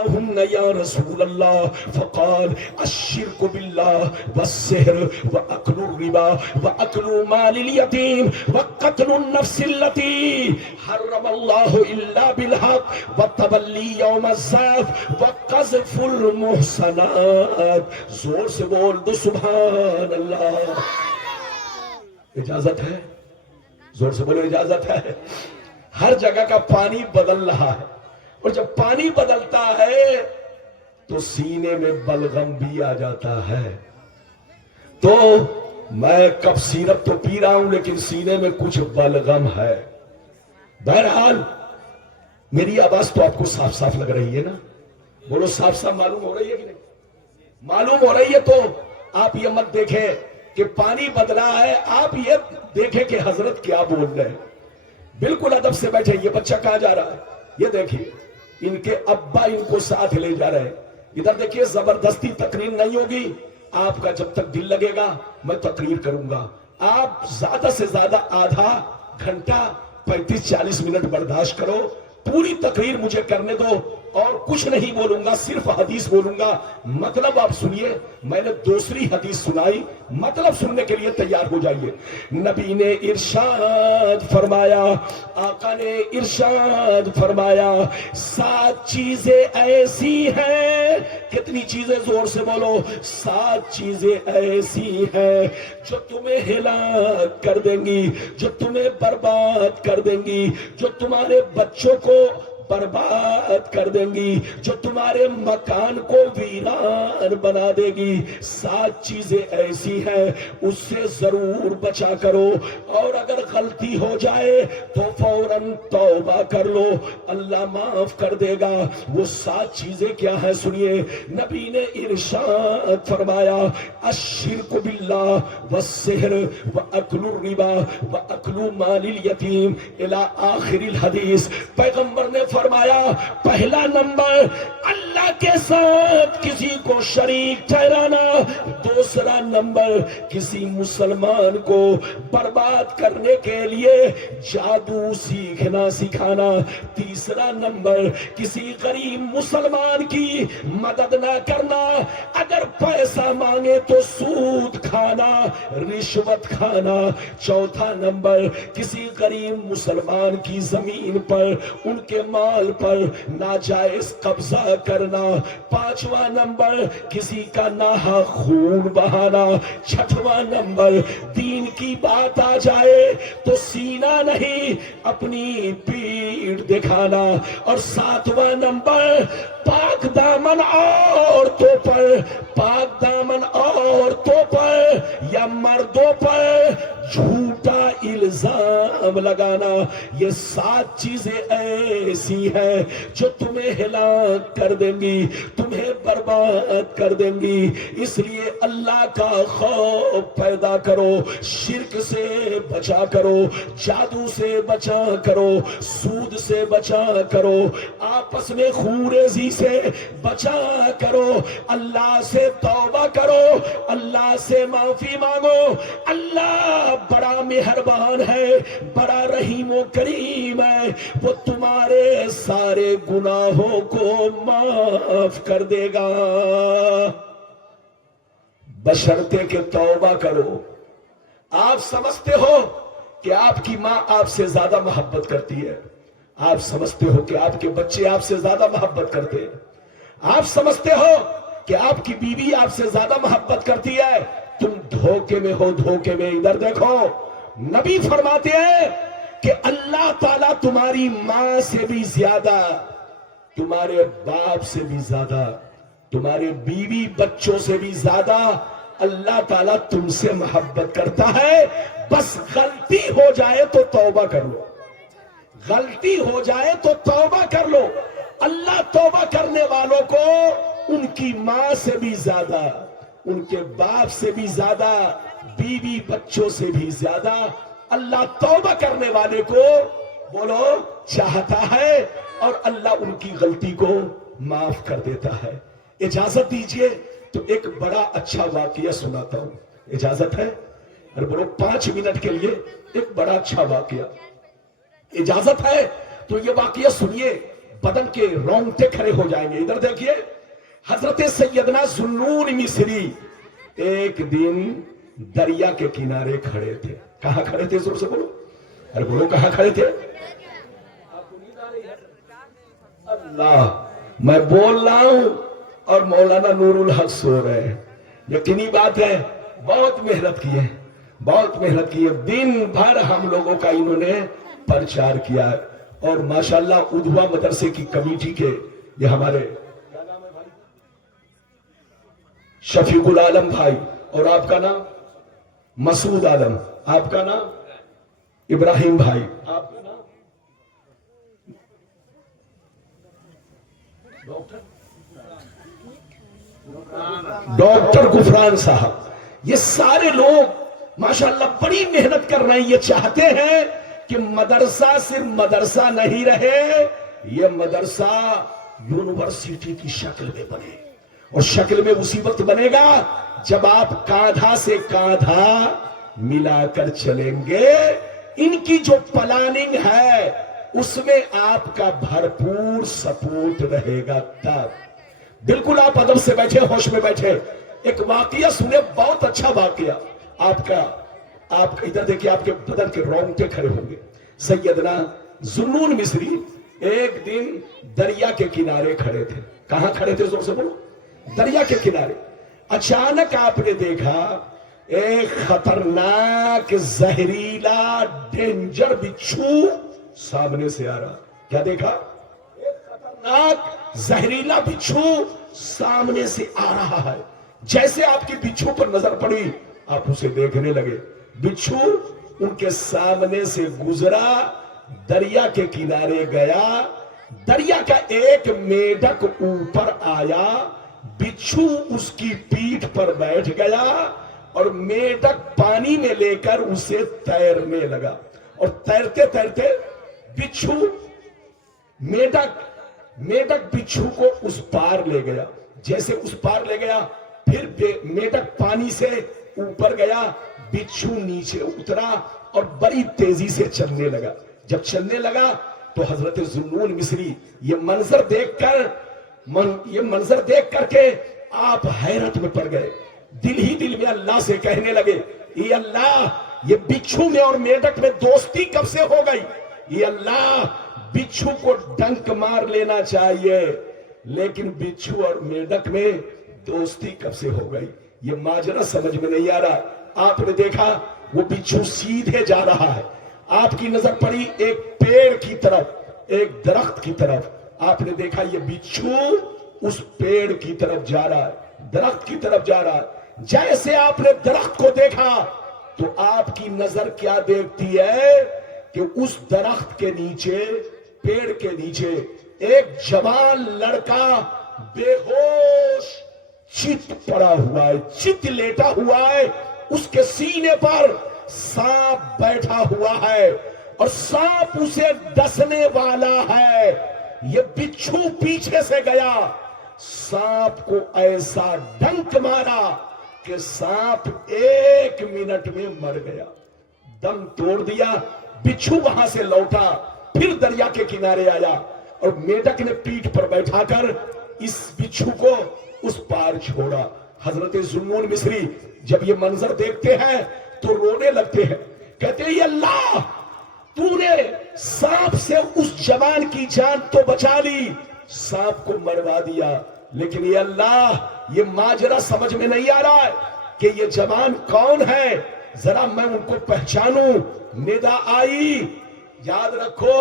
اياهن يا رسول الله؟ فقال الشرك بالله والسحر واكل الربا واكل مال اليتيم وقتل النفس التي حرم الله الا بالحق وتولي يوم الزحف وقذف المحصنات. زور سے بول دو سبحان اللہ. اجازت ہے؟ زور سے بولو اجازت ہے. ہر جگہ کا پانی بدل رہا ہے، اور جب پانی بدلتا ہے تو سینے میں بلغم بھی آ جاتا ہے. تو میں کب سیرپ تو پی رہا ہوں لیکن سینے میں کچھ بلغم ہے. بہرحال میری آواز تو آپ کو صاف صاف لگ رہی ہے نا؟ بولو صاف صاف معلوم ہو رہی ہے کہ نہیں؟ معلوم ہو رہی ہے. تو آپ یہ مت دیکھیں کہ پانی بدلا ہے، آپ یہ دیکھیں کہ حضرت کیا بول رہے ہیں. بالکل ادب سے بیٹھے. یہ بچہ کہاں جا رہا ہے؟ یہ دیکھیے ان کے ابا ان کو ساتھ لے جا رہے ہیں. ادھر دیکھیے زبردستی تقریر نہیں ہوگی. آپ کا جب تک دل لگے گا میں تقریر کروں گا. آپ زیادہ سے زیادہ آدھا گھنٹہ 35-40 منٹ برداشت کرو. پوری تقریر مجھے کرنے دو اور کچھ نہیں بولوں گا، صرف حدیث بولوں گا. مطلب آپ سنیے. میں نے دوسری حدیث سنائی، مطلب سننے کے لیے تیار ہو جائیے. نبی نے ارشاد فرمایا، آقا نے ارشاد فرمایا 7 چیزیں ایسی ہیں. کتنی چیزیں؟ زور سے بولو. 7 چیزیں ایسی ہیں جو تمہیں ہلاک کر دیں گی، جو تمہیں برباد کر دیں گی، جو تمہارے بچوں کو برباد کر دیں گی، جو تمہارے مکان کو ویران بنا دے گی. 7 چیزیں ایسی ہیں، اس سے ضرور بچا کرو. اور اگر غلطی ہو جائے تو فوراً توبہ کر لو، اللہ معاف کر دے گا. وہ 7 چیزیں کیا ہیں سنیے. نبی نے ارشاد فرمایا الشرک باللہ والسحر واکل الربا واکل مال الیتیم الی آخر الحدیث. پیغمبر نے فرمایا پہلا نمبر اللہ کے ساتھ کسی کو شریک ٹھہرانا. دوسرا نمبر کسی مسلمان کو برباد کرنے کے لیے جادو سیکھنا سکھانا. تیسرا نمبر کسی غریب مسلمان کی مدد نہ کرنا. اگر پیسہ مانگے تو سود کھانا، رشوت کھانا. چوتھا نمبر کسی غریب مسلمان کی زمین پر، ان کے مال پر ناجائز قبضہ کرنا. پانچواں نمبر کسی کا ناحق خون بہانا. چھٹواں نمبر دین کی بات آ جائے تو سینہ نہیں اپنی پیٹھ دکھانا. اور ساتواں نمبر پاک دامن عورتوں پر، پاک دامن عورتوں پر یا مردوں پر جھوٹا الزام لگانا. یہ 7 چیزیں ایسی ہیں جو تمہیں ہلاک کر دیں گی، تمہیں برباد کر دیں گی. اس لیے اللہ کا خوف پیدا کرو. شرک سے بچا کرو، جادو سے بچا کرو، سود سے بچا کرو، آپس میں خوریزی سے بچا کرو. اللہ سے توبہ کرو، اللہ سے معافی مانگو. اللہ بڑا مہربان ہے، بڑا رحیم و کریم ہے. وہ تمہارے سارے گناہوں کو معاف کر دے گا بشرطے کہ توبہ کرو. آپ سمجھتے ہو کہ آپ کی ماں آپ سے زیادہ محبت کرتی ہے، آپ سمجھتے ہو کہ آپ کے بچے آپ سے زیادہ محبت کرتے ہیں، آپ سمجھتے ہو کہ آپ کی بیوی آپ سے زیادہ محبت کرتی ہے. تم دھوکے میں ہو، دھوکے میں. ادھر دیکھو نبی فرماتے ہیں کہ اللہ تعالیٰ تمہاری ماں سے بھی زیادہ، تمہارے باپ سے بھی زیادہ، تمہارے بیوی بچوں سے بھی زیادہ اللہ تعالیٰ تم سے محبت کرتا ہے. بس غلطی ہو جائے تو توبہ کر لو، غلطی ہو جائے تو توبہ کر لو. اللہ توبہ کرنے والوں کو ان کی ماں سے بھی زیادہ، ان کے باپ سے بھی زیادہ، بیوی بچوں سے بھی زیادہ اللہ توبہ کرنے والے کو بولو چاہتا ہے، اور اللہ ان کی غلطی کو معاف کر دیتا ہے. اجازت دیجئے تو ایک بڑا اچھا واقعہ سناتا ہوں. اجازت ہے؟ اور بولو 5 منٹ کے لیے ایک بڑا اچھا واقعہ. اجازت ہے تو یہ واقعہ سنیے. بدن کے رونگٹے کھڑے ہو جائیں گے. ادھر دیکھیے حضرت سیدنا ذوالنون مصری ایک دن دریا کے کنارے کھڑے تھے. کہاں کھڑے تھے؟ زور سے بولو. ارے بولو کہاں کھڑے تھے؟ اللہ، میں بول رہا ہوں اور مولانا نور الحق سو رہے ہیں. یقینی بات ہے بہت محنت کی ہے، بہت محنت کی ہے. دن بھر ہم لوگوں کا انہوں نے پرچار کیا ہے. اور ماشاءاللہ ادھوا مدرسے کی کمیٹی کے یہ ہمارے شفیق العالم بھائی، اور آپ کا نام مسعود عالم، آپ کا نام ابراہیم بھائی، آپ کا نام ڈاکٹر غفران صاحب. یہ سارے لوگ ماشاءاللہ بڑی محنت کر رہے ہیں. یہ چاہتے ہیں کہ مدرسہ صرف مدرسہ نہیں رہے، یہ مدرسہ یونیورسٹی کی شکل میں بنے. اور شکل میں اسی وقت بنے گا جب آپ کاندھا سے کاندھا ملا کر چلیں گے. ان کی جو پلاننگ ہے اس میں آپ کا بھرپور سپورٹ رہے گا. تب بالکل آپ ادب سے بیٹھے، ہوش میں بیٹھے. ایک واقعہ سنے، بہت اچھا واقعہ. آپ ادھر دیکھیں، آپ کے بدن کے رونگٹے کھڑے ہوں گے. سیدنا ذوالنون مصری ایک دن دریا کے کنارے کھڑے تھے. کہاں کھڑے تھے؟ زور سے بولو. دریا کے کنارے. اچانک آپ نے دیکھا ایک خطرناک زہریلا ڈینجر بچھو سامنے سے آ رہا. کیا دیکھا؟ ایک خطرناک زہریلا بچھو سامنے سے آ رہا ہے. جیسے آپ کی بچھو پر نظر پڑی آپ اسے دیکھنے لگے. بچھو ان کے سامنے سے گزرا، دریا کے کنارے گیا. دریا کا ایک میڈک اوپر آیا، بچھو اس کی پیٹھ پر بیٹھ گیا اور میڈک پانی میں لے کر اسے تیرنے لگا. اور تیرتے تیرتے بچھو میڈک بچھو کو اس پار لے گیا. جیسے اس پار لے گیا پھر میڈک پانی سے اوپر گیا، بچھو نیچے اترا اور بڑی تیزی سے چلنے لگا. جب چلنے لگا تو حضرت ذوالنون مصری یہ منظر دیکھ کر کے آپ حیرت میں پڑ گئے. دل ہی دل میں اللہ سے کہنے لگے، اے اللہ، یہ بچھو میں اور میڈک میں دوستی کب سے ہو گئی؟ اے اللہ، بچھو کو ڈنک مار لینا چاہیے لیکن بچھو اور میڈک میں دوستی کب سے ہو گئی؟ یہ ماجرا سمجھ میں نہیں آ رہا. آپ نے دیکھا وہ بچھو سیدھے جا رہا ہے. آپ کی نظر پڑی ایک پیڑ کی طرف، ایک درخت کی طرف. آپ نے دیکھا یہ بچھو اس پیڑ کی طرف جا رہا ہے، درخت کی طرف جا رہا ہے. جیسے آپ نے درخت کو دیکھا تو آپ کی نظر کیا دیکھتی ہے کہ اس درخت کے نیچے، پیڑ کے نیچے ایک جوان لڑکا بے ہوش چت پڑا ہوا ہے، چت لیٹا ہوا ہے. اس کے سینے پر سانپ بیٹھا ہوا ہے اور سانپ اسے ڈسنے والا ہے. یہ بچھو پیچھے سے گیا، سانپ کو ایسا ڈنک مارا کہ سانپ 1 منٹ میں مر گیا، دم توڑ دیا. بچھو وہاں سے لوٹا، پھر دریا کے کنارے آیا اور میڈک نے پیٹھ پر بیٹھا کر اس بچھو کو اس پار چھوڑا. حضرت ذوالنون مصری جب یہ منظر دیکھتے ہیں تو رونے لگتے ہیں. کہتے ہیں، یا اللہ، تو نے سانپ سے اس جوان کی جان تو بچا لی، سانپ کو مروا دیا، لیکن یا اللہ یہ ماجرا سمجھ میں نہیں آ رہا ہے کہ یہ جوان کون ہے، ذرا میں ان کو پہچانوں. ندا آئی، یاد رکھو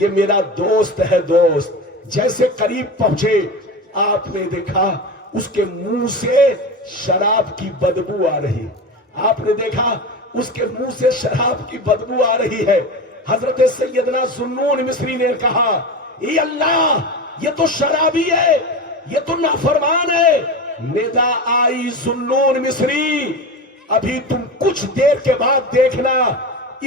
یہ میرا دوست ہے. دوست جیسے قریب پہنچے آپ نے دیکھا اس کے منہ سے شراب کی بدبو آ رہی. آپ نے دیکھا اس کے منہ سے شراب کی بدبو آ رہی ہے. حضرت سیدنا ذوالنون مصری نے کہا، اے اللہ، یہ تو شرابی ہے، یہ تو نافرمان ہے. ندا آئی، ذوالنون مصری، ابھی تم کچھ دیر کے بعد دیکھنا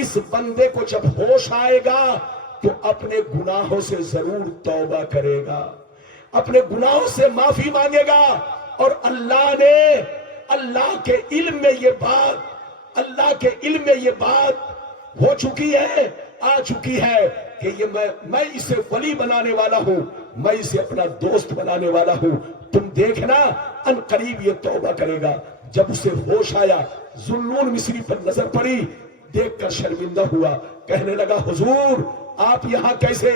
اس بندے کو جب ہوش آئے گا تو اپنے گناہوں سے ضرور توبہ کرے گا، اپنے گناہوں سے معافی مانگے گا. اور اللہ کے علم میں یہ بات ہو چکی ہے، آ چکی ہے. کہ یہ میں اسے ولی بنانے والا ہوں، میں اسے اپنا دوست بنانے والا ہوں، تم دیکھنا ان قریب یہ توبہ کرے گا۔ جب اسے ہوش آیا، ذوالنون مصری پر نظر پڑی، دیکھ کر شرمندہ ہوا، کہنے لگا حضور آپ یہاں کیسے؟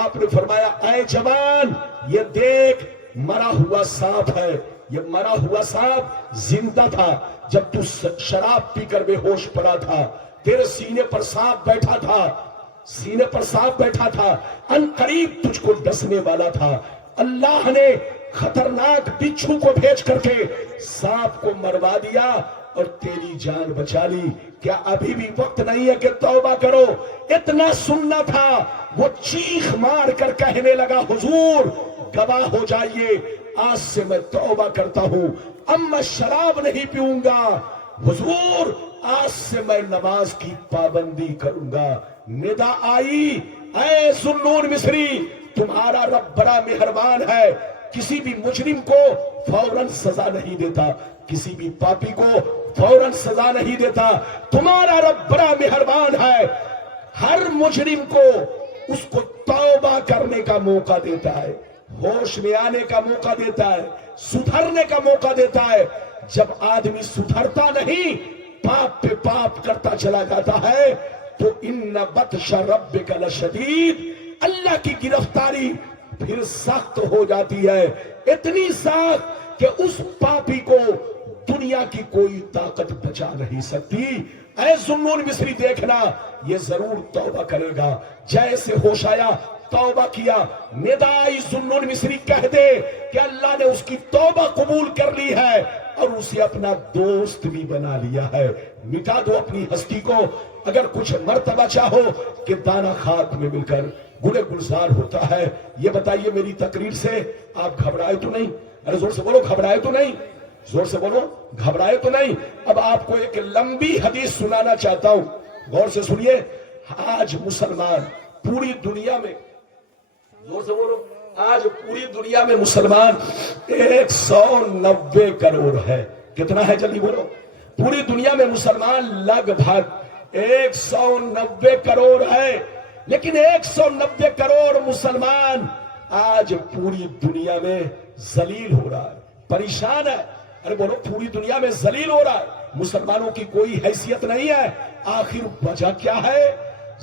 آپ نے فرمایا اے جوان یہ دیکھ مرا ہوا سانپ ہے، یہ مرا ہوا سانپ زندہ تھا، جب تو شراب پی کر بے ہوش پڑا تھا تیرے سینے پر سانپ بیٹھا تھا، سینے پر سانپ بیٹھا تھا، ان قریب تجھ کو ڈسنے والا تھا، اللہ نے خطرناک بچھو کو بھیج کر کے سانپ کو مروا دیا اور تیری جان بچا لی، کیا ابھی بھی وقت نہیں ہے کہ توبہ کرو؟ اتنا سننا تھا، وہ چیخ مار کر کہنے لگا حضور گواہ ہو جائیے آج سے میں توبہ کرتا ہوں، اب میں شراب نہیں پیوں گا، حضور آج سے میں نماز کی پابندی کروں گا۔ ندا آئی اے ذوالنون مصری تمہارا رب بڑا مہربان ہے، کسی بھی مجرم کو فوراً سزا نہیں دیتا، کسی بھی پاپی کو فوراً سزا نہیں دیتا، تمہارا رب بڑا مہربان ہے، ہر مجرم کو اس کو توبہ کرنے کا موقع دیتا ہے، ہوش میں آنے کا موقع دیتا ہے، سدھرنے کا موقع دیتا ہے۔ جب آدمی سدھرتا نہیں، پاپ پہ پاپ کرتا چلا جاتا ہے تو ان بطش ربک لشدید، اللہ کی گرفتاری پھر سخت ہو جاتی ہے، اتنی سخت کہ اس پاپی کو دنیا کی کوئی طاقت بچا نہیں سکتی۔ اے ذوالنون مصری دیکھنا یہ ضرور توبہ کرے گا، جیسے ہوش آیا توبہ کیا، ندائی ذوالنون مصری کہہ دے کہ اللہ نے اس کی توبہ قبول کر لی ہے اور اسے اپنا دوست بھی بنا لیا ہے۔ مٹا دو اپنی ہستی کو، اگر کچھ مرتبہ چاہو کہ دانا خاک میں مل کر گلے گلزار ہوتا ہے۔ یہ بتائیے میری تقریر سے آپ گھبرائے تو نہیں؟ ارے زور سے بولو گھبرائے تو نہیں؟ زور سے بولو گھبرائے تو نہیں؟ اب آپ کو ایک لمبی حدیث سنانا چاہتا ہوں، غور سے سنیے۔ آج مسلمان پوری دنیا میں، زور سے بولو، آج پوری دنیا میں مسلمان 190 کروڑ ہے۔ کتنا ہے جلدی بولو؟ پوری دنیا میں مسلمان لگ بھگ 190 کروڑ ہے، لیکن 190 کروڑ مسلمان آج پوری دنیا میں ذلیل ہو رہا ہے، پریشان ہے۔ ارے بولو پوری دنیا میں ذلیل ہو رہا ہے، مسلمانوں کی کوئی حیثیت نہیں ہے۔ آخر وجہ کیا ہے؟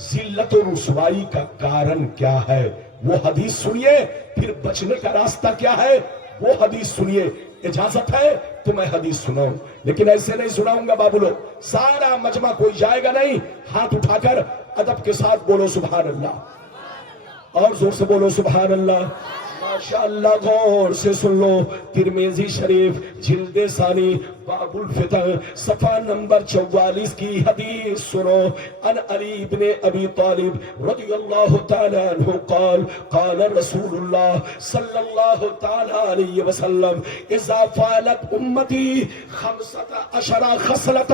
ذلت و رسوائی کا کارن کیا ہے؟ وہ حدیث سنیے، پھر بچنے کا راستہ کیا ہے وہ حدیث سنیے۔ اجازت ہے تو میں حدیث سناؤں، لیکن ایسے نہیں سناؤں گا بابو لوگ، سارا مجمع کوئی جائے گا نہیں، ہاتھ اٹھا کر ادب کے ساتھ بولو سبحان اللہ، اور زور سے بولو سبحان اللہ۔ ماشاءاللہ غور سے سن لو، ترمذی شریف جلد ثانی باب الفتح صفحہ نمبر 44 کی حدیث سنو۔ ان علی بن ابی طالب رضی اللہ تعالی عنہ قال قال رسول اللہ صلی اللہ تعالی علیہ وسلم اذا فعلت امتی 15 خصلة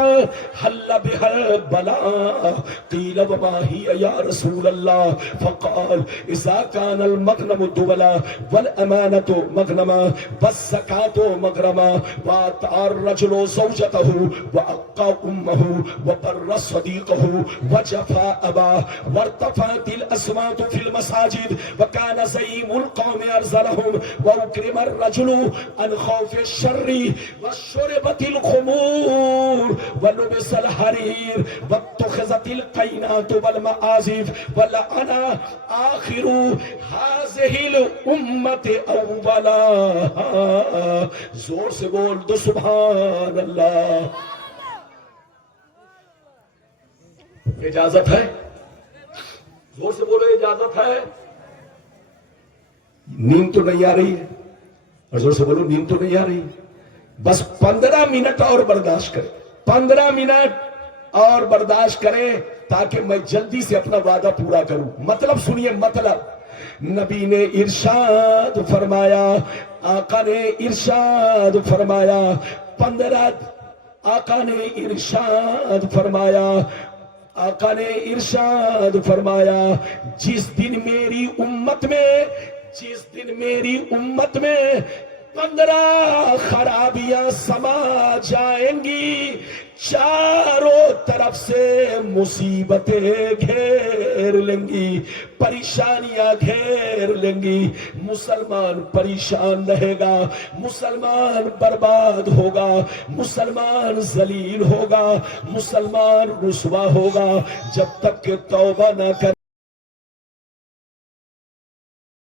حل بها البلاء قیل وما هي یا رسول اللہ فقال اذا كان المغنم دولا والامانة مغنما والزکاة مغرما واتعى الرجل زوجته وأقى أمه وبر صديقه وجفى أباه وارتفعت الأصوات في المساجد وكان زعيم القوم أرذلهم وأكرم الرجل عن خوف الشر وشربت الخمور ولبس الحرير واتخذت القينات والمعازف ولعن آخر هذه الأمة أولاها۔ زور سے بول دو سبحان اللہ۔ اجازت ہے؟ زور سے بولو اجازت ہے؟ نیند تو نہیں آ رہی ہے؟ اور زور سے بولو نیند تو نہیں آ رہی؟ بس 15 منٹ اور برداشت کریں، 15 منٹ اور برداشت کریں تاکہ میں جلدی سے اپنا وعدہ پورا کروں۔ مطلب سنیے، مطلب نبی نے ارشاد فرمایا، آقا نے ارشاد فرمایا، 15 آقا نے ارشاد فرمایا، آقا نے ارشاد فرمایا جس دن میری امت میں 15 خرابیاں سما جائیں گی، چاروں طرف سے مصیبتیں گھیر لیں گی، پریشانیاں گھیر لیں گی، مسلمان پریشان رہے گا، مسلمان برباد ہوگا، مسلمان ذلیل ہوگا، مسلمان رسوا ہوگا، جب تک کہ توبہ نہ کر